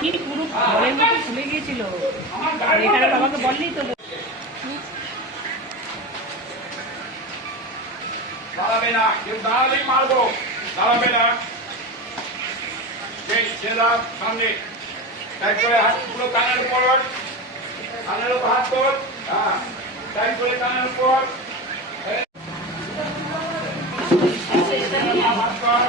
কি পুরো ঘরের মতো ফুলে গিয়েছিল। এখানে বাবাকে বললেই তো দাঁড়াবে না, কেউ দাঁড়ালেই মারবো। দাঁড়াবে না, সামনে টাইট করে হাত পুরো কানের উপর, কানের উপর হাত কর। হ্যাঁ, টাইট করে কানের উপর হাত কর।